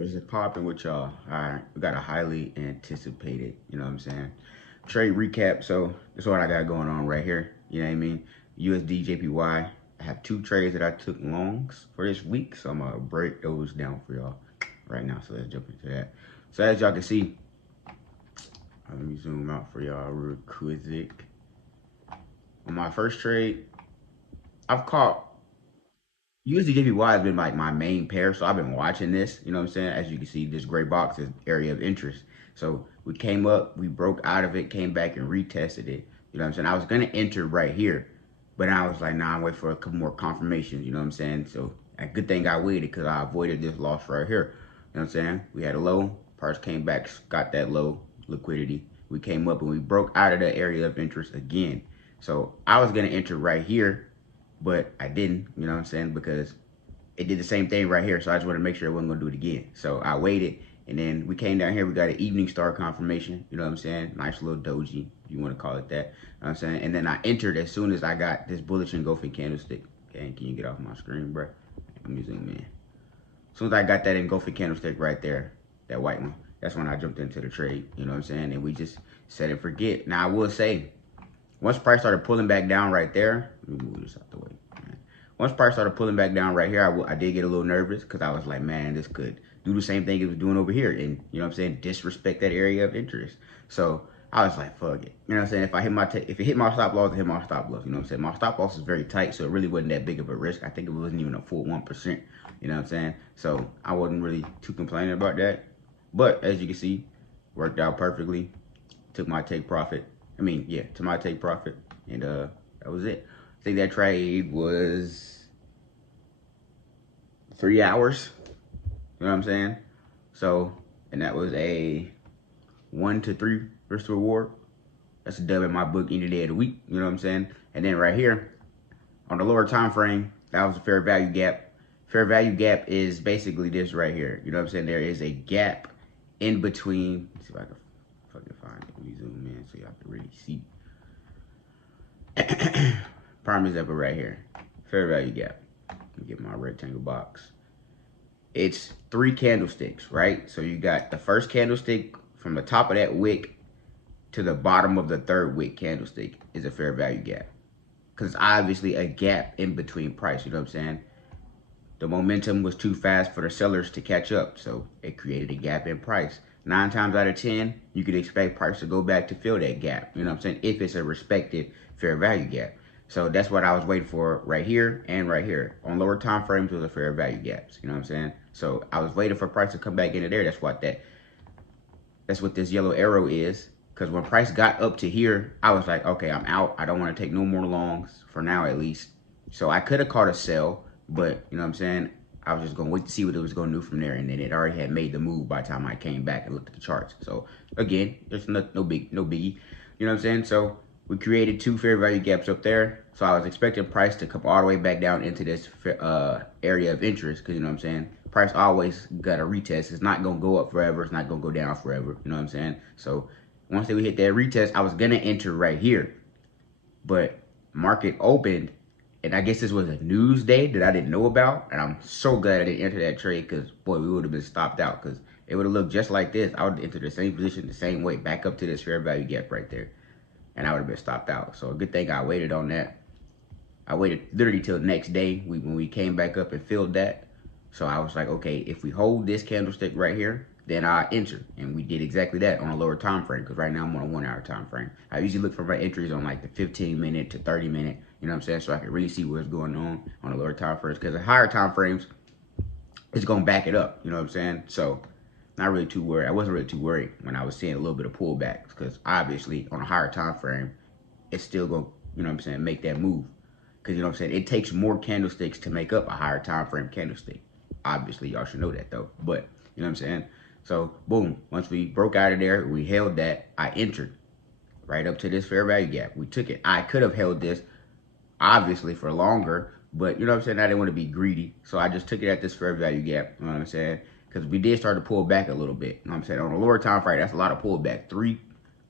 What's it popping with y'all? Alright, we got a highly anticipated, you know what I'm saying, trade recap. So that's what I got going on right here. You know what I mean? USD JPY. I have two trades that I took longs for this week. So I'm gonna break those down for y'all right now. So let's jump into that. So as y'all can see, let me zoom out for y'all real quick. On my first trade, I've caught USDJPY has been like my main pair, so I've been watching this. You know what I'm saying? As you can see, this gray box is area of interest. So we came up, we broke out of it, came back and retested it. You know what I'm saying? I was gonna enter right here, but I was like, nah, I'm waiting for a couple more confirmations. You know what I'm saying? So a good thing I waited because I avoided this loss right here. You know what I'm saying? We had a low, price came back, got that low liquidity. We came up and we broke out of the area of interest again. So I was gonna enter right here, but I didn't, you know what I'm saying, because it did the same thing right here, so I just wanted to make sure it wasn't going to do it again. So I waited, and then we came down here, we got an evening star confirmation, you know what I'm saying, nice little doji, if you want to call it that, you know what I'm saying, and then I entered as soon as I got this bullish engulfing candlestick. Okay, can you get off my screen, bro? Let me zoom in. As soon as I got that engulfing candlestick right there, that white one, that's when I jumped into the trade, you know what I'm saying, and we just set and forget. Now, I will say, once price started pulling back down right there, let me move this out the way. Once price started pulling back down right here, I did get a little nervous because I was like, man, this could do the same thing it was doing over here. And, you know what I'm saying, disrespect that area of interest. So I was like, fuck it. You know what I'm saying? If I hit if it hit my stop loss, it hit my stop loss. You know what I'm saying? My stop loss is very tight, so it really wasn't that big of a risk. I think it wasn't even a full 1%. You know what I'm saying? So I wasn't really too complaining about that. But as you can see, worked out perfectly. Took my take profit. To my take profit. And that was it. I think that trade was 3 hours. You know what I'm saying? So, and that was a 1 to 3 risk to reward. That's a dub in my book any day of the week. You know what I'm saying? And then right here, on the lower time frame, that was a fair value gap. Fair value gap is basically this right here. You know what I'm saying? There is a gap in between. Let's see if I can fucking find it. Let me zoom in so y'all can really see. Prime example right here. Fair value gap. Let me get my rectangle box. It's 3 candlesticks, right? So you got the first candlestick from the top of that wick to the bottom of the third wick candlestick is a fair value gap. Because it's obviously a gap in between price, you know what I'm saying? The momentum was too fast for the sellers to catch up, so it created a gap in price. 9 times out of 10, you could expect price to go back to fill that gap, you know what I'm saying, if it's a respected fair value gap. So that's what I was waiting for right here and right here. On lower time frames was a fair value gaps, you know what I'm saying? So I was waiting for price to come back into there. That's what this yellow arrow is. Because when price got up to here, I was like, okay, I'm out. I don't want to take no more longs for now, at least. So I could have caught a sell, but you know what I'm saying? I was just going to wait to see what it was going to do from there. And then it already had made the move by the time I came back and looked at the charts. So again, there's no biggie. You know what I'm saying? So we created 2 fair value gaps up there. So I was expecting price to come all the way back down into this area of interest. Because, you know what I'm saying? Price always got a retest. It's not going to go up forever. It's not going to go down forever. You know what I'm saying? So once we hit that retest, I was going to enter right here. But market opened. And I guess this was a news day that I didn't know about. And I'm so glad I didn't enter that trade because, boy, we would have been stopped out. Because it would have looked just like this. I would have entered the same position the same way, back up to this fair value gap right there. And I would have been stopped out. So a good thing I waited on that. I waited literally till the next day when we came back up and filled that. So I was like, okay, if we hold this candlestick right here, then I enter. And we did exactly that on a lower time frame because right now I'm on a 1 hour time frame. I usually look for my entries on like the 15-minute to 30-minute, you know what I'm saying? So I can really see what's going on the lower time frames because the higher time frames, it's going to back it up, you know what I'm saying? So not really too worried. I wasn't really too worried when I was seeing a little bit of pullbacks because obviously on a higher time frame, it's still going to, you know what I'm saying, make that move. Because, you know what I'm saying, it takes more candlesticks to make up a higher time frame candlestick. Obviously, y'all should know that, though. But, you know what I'm saying? So, boom. Once we broke out of there, we held that. I entered right up to this fair value gap. We took it. I could have held this, obviously, for longer. But, you know what I'm saying, I didn't want to be greedy. So, I just took it at this fair value gap. You know what I'm saying? Because we did start to pull back a little bit. You know what I'm saying? On a lower time frame, that's a lot of pullback. 3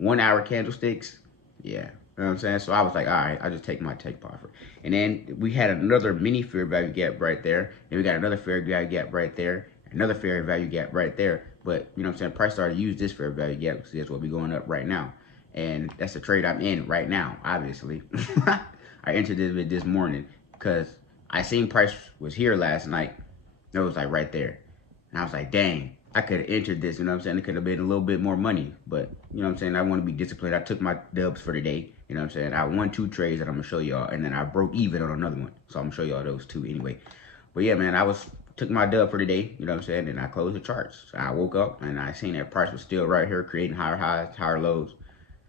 1-hour candlesticks. Yeah. You know what I'm saying? So I was like, all right, I'll just take my take profit. And then we had another mini fair value gap right there. And we got another fair value gap right there. Another fair value gap right there. But, you know what I'm saying, price started to use this fair value gap because that's what we're going up right now. And that's the trade I'm in right now, obviously. I entered this morning because I seen price was here last night. It was like right there. And I was like, dang, I could have entered this, you know what I'm saying? It could have been a little bit more money. But, you know what I'm saying, I want to be disciplined. I took my dubs for the day, you know what I'm saying? I won 2 trades that I'm going to show y'all. And then I broke even on another one. So I'm going to show y'all those 2 anyway. But yeah, man, took my dub for the day, you know what I'm saying? And I closed the charts. So I woke up and I seen that price was still right here, creating higher highs, higher lows.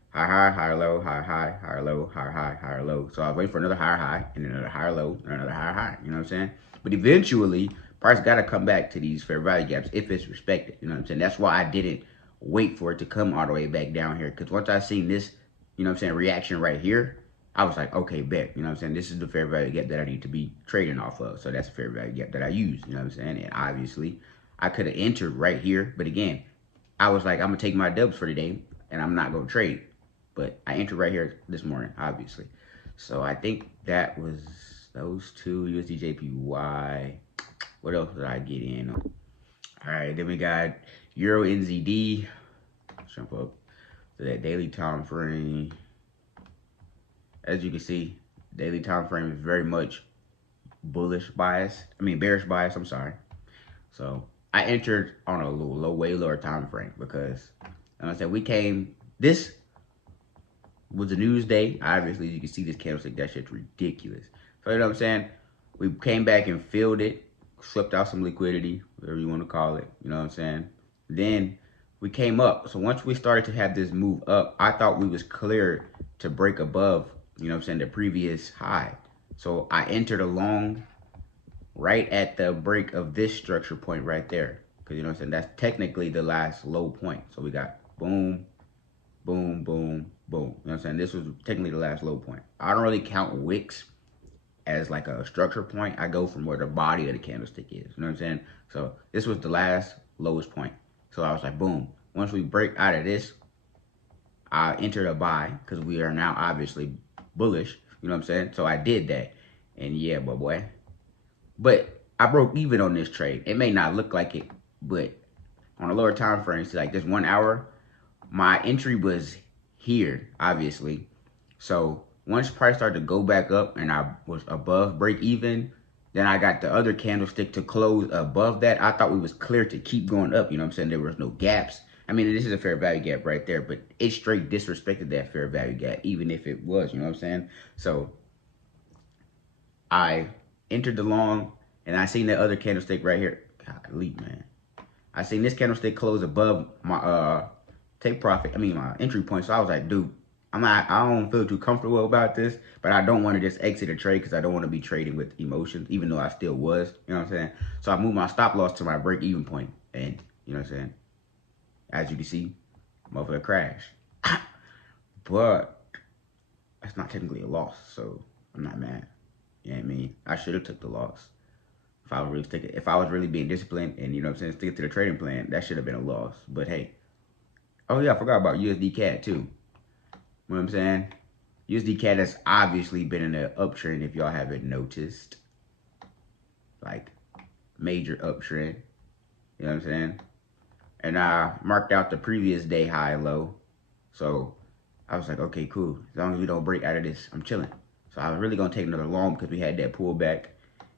Higher high, higher low, higher high, higher low, higher high, higher low. So I was waiting for another higher high and another higher low and another higher high. You know what I'm saying? But eventually, price got to come back to these fair value gaps if it's respected. You know what I'm saying? That's why I didn't wait for it to come all the way back down here. Because once I seen this, you know what I'm saying, reaction right here, I was like, okay, bet. You know what I'm saying? This is the fair value gap that I need to be trading off of. So that's a fair value gap that I use. You know what I'm saying? And obviously, I could have entered right here. But again, I was like, I'm going to take my dubs for the day and I'm not going to trade. But I entered right here this morning, obviously. So I think that was those 2, USD/JPY. What else did I get in? All right, then we got Euro NZD. Jump up to that daily time frame. As you can see, daily time frame is very much bearish bias, I'm sorry. So I entered on a way lower time frame because, like I said, this was a news day. Obviously, you can see this candlestick. That shit's ridiculous. So, you know what I'm saying? We came back and filled it, swept out some liquidity, whatever you want to call it. You know what I'm saying? Then we came up. So, once we started to have this move up, I thought we was clear to break above, you know what I'm saying, the previous high. So, I entered along right at the break of this structure point right there. Because, you know what I'm saying, that's technically the last low point. So, we got boom, boom, boom, boom. You know what I'm saying? This was technically the last low point. I don't really count wicks as like a structure point. I go from where the body of the candlestick is. You know what I'm saying? So this was the last lowest point. So I was like, boom. Once we break out of this, I entered a buy because we are now obviously bullish. You know what I'm saying? So I did that. And yeah, boy. But I broke even on this trade. It may not look like it, but on a lower time frame, so like this 1 hour, my entry was here, obviously. So once price started to go back up and I was above break even, then I got the other candlestick to close above that. I thought we was clear to keep going up. You know what I'm saying? There was no gaps. I mean, this is a fair value gap right there, but it straight disrespected that fair value gap, even if it was, you know what I'm saying? So I entered the long and I seen that other candlestick right here. Golly, man. I seen this candlestick close above my my entry point. So I was like, dude, I don't feel too comfortable about this, but I don't want to just exit a trade because I don't want to be trading with emotions, even though I still was, you know what I'm saying? So I moved my stop loss to my break even point, and you know what I'm saying? As you can see, motherfucker crashed. But that's not technically a loss, so I'm not mad. You know what I mean? I should have took the loss. If I was really being disciplined and, you know what I'm saying, stick to the trading plan, that should have been a loss. But hey. Oh yeah, I forgot about USD CAD too. You know what I'm saying? USD CAD has obviously been in an uptrend if y'all haven't noticed. Like, major uptrend. You know what I'm saying? And I marked out the previous day high low. So I was like, okay, cool. As long as we don't break out of this, I'm chilling. So I was really going to take another long because we had that pullback.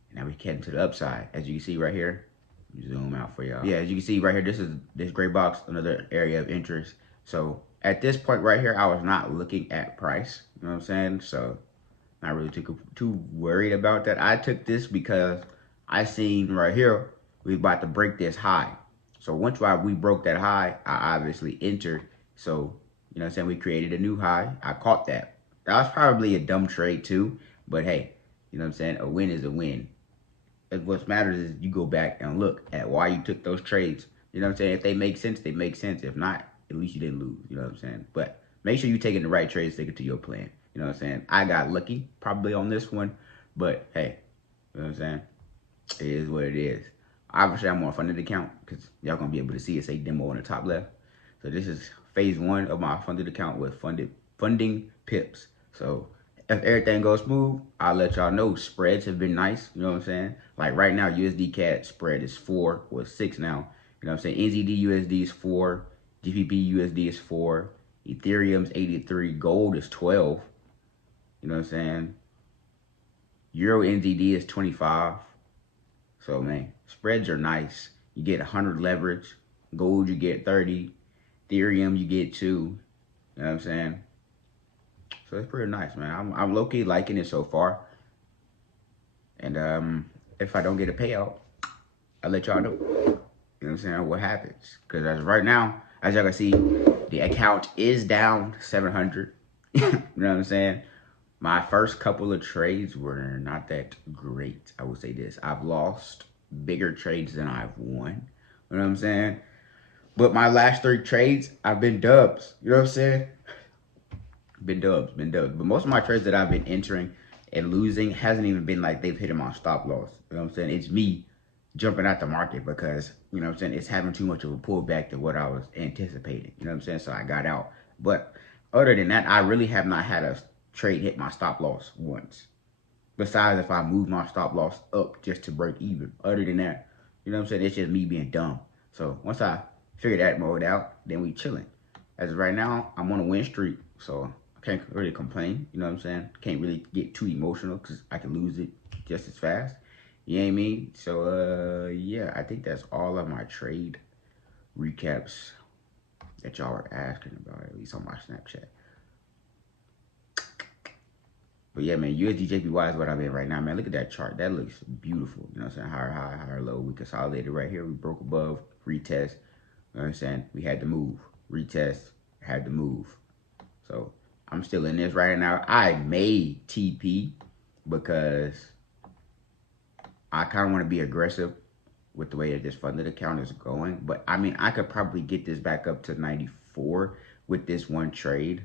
And now we're heading to the upside. As you can see right here. Zoom out for y'all. Yeah, as you can see right here, this gray box, another area of interest. So at this point right here, I was not looking at price. You know what I'm saying? So not really too worried about that. I took this because I seen right here, we about to break this high. So once we broke that high, I obviously entered. So, you know what I'm saying, we created a new high. I caught that. That was probably a dumb trade too. But hey, you know what I'm saying? A win is a win. What matters is you go back and look at why you took those trades. You know what I'm saying? If they make sense, they make sense. If not, at least you didn't lose. You know what I'm saying? But make sure you're taking the right trades, stick it to your plan. You know what I'm saying? I got lucky probably on this one. But hey, you know what I'm saying? It is what it is. Obviously, I'm on a funded account because y'all going to be able to see it say demo on the top left. So this is phase 1 of my funded account with funding pips. So if everything goes smooth, I'll let y'all know. Spreads have been nice. You know what I'm saying? Like right now, USD CAD spread is 4 or 6 now. You know what I'm saying? NZD USD is 4. GBP USD is 4. Ethereum's 83. Gold is 12. You know what I'm saying? Euro NZD is 25. So, man, spreads are nice. You get 100 leverage. Gold, you get 30. Ethereum, you get 2. You know what I'm saying? So it's pretty nice, man. I'm low-key liking it so far. And if I don't get a payout, I'll let y'all know. You know what I'm saying? What happens? Because as right now, as y'all can see, the account is down 700. You know what I'm saying? My first couple of trades were not that great. I would say this. I've lost bigger trades than I've won. You know what I'm saying? But my last 3 trades, I've been dubs. You know what I'm saying? Been dubs. But most of my trades that I've been entering and losing hasn't even been like they've hit my stop loss. You know what I'm saying? It's me jumping out the market because, you know what I'm saying, it's having too much of a pullback to what I was anticipating. You know what I'm saying? So I got out. But other than that, I really have not had a trade hit my stop loss once. Besides if I move my stop loss up just to break even. Other than that, you know what I'm saying? It's just me being dumb. So once I figure that mode out, then we chilling. As of right now, I'm on a win streak. So I can't really complain. You know what I'm saying? Can't really get too emotional because I can lose it just as fast. You know what I mean? So, yeah, I think that's all of my trade recaps that y'all are asking about, at least on my Snapchat. But yeah, man, USD JPY is what I'm in right now, man. Look at that chart. That looks beautiful. You know what I'm saying? Higher high, higher low. We consolidated right here. We broke above, retest. You know what I'm saying? We had to move. Retest, had to move. So I'm still in this right now. I may TP because I kind of want to be aggressive with the way that this funded account is going. But, I mean, I could probably get this back up to 94 with this one trade.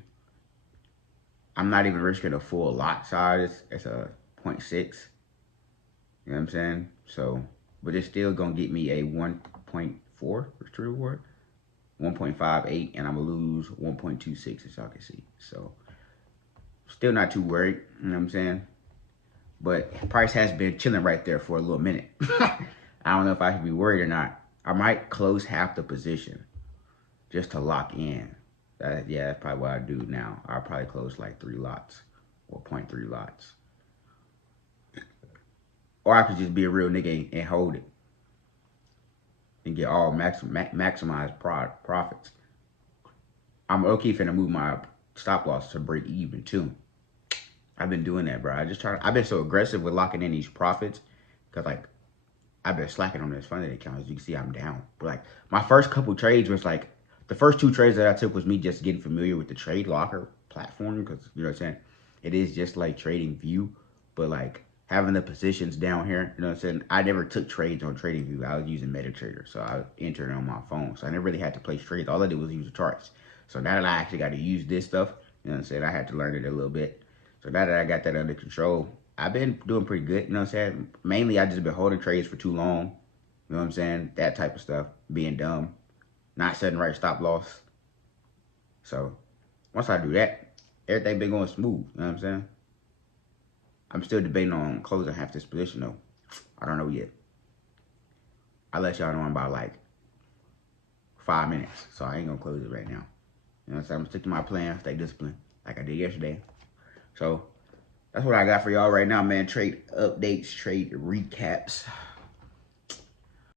I'm not even risking a full lot size. It's a 0.6. You know what I'm saying? So, but it's still going to get me a 1.4 true reward. 1.58, and I'm going to lose 1.26, as y'all can see. So, still not too worried. You know what I'm saying? But price has been chilling right there for a little minute. I don't know if I should be worried or not. I might close half the position just to lock in. Yeah, that's probably what I do now. I'll probably close like 3 lots or 0.3 lots. Or I could just be a real nigga and hold it and get all maximized profits. I'm okay finna move my stop loss to break even too. I've been doing that, bro. I've been so aggressive with locking in these profits because like I've been slacking on this funded account. As you can see, I'm down. But like my first couple trades was like the first 2 trades that I took was me just getting familiar with the trade locker platform because you know what I'm saying. It is just like Trading View, but like having the positions down here. You know what I'm saying. I never took trades on Trading View. I was using MetaTrader, so I entered it on my phone. So I never really had to place trades. All I did was use the charts. So now that I actually got to use this stuff, you know what I'm saying. I had to learn it a little bit. So now that I got that under control, I've been doing pretty good, you know what I'm saying? Mainly, I just been holding trades for too long, you know what I'm saying? That type of stuff, being dumb, not setting right stop loss. So, once I do that, everything been going smooth, you know what I'm saying? I'm still debating on closing half this position, though. I don't know yet. I'll let y'all know in about, like, 5 minutes, so I ain't gonna close it right now. You know what I'm saying? I'm gonna stick to my plan, stay disciplined, like I did yesterday. So, that's what I got for y'all right now, man. Trade updates, trade recaps.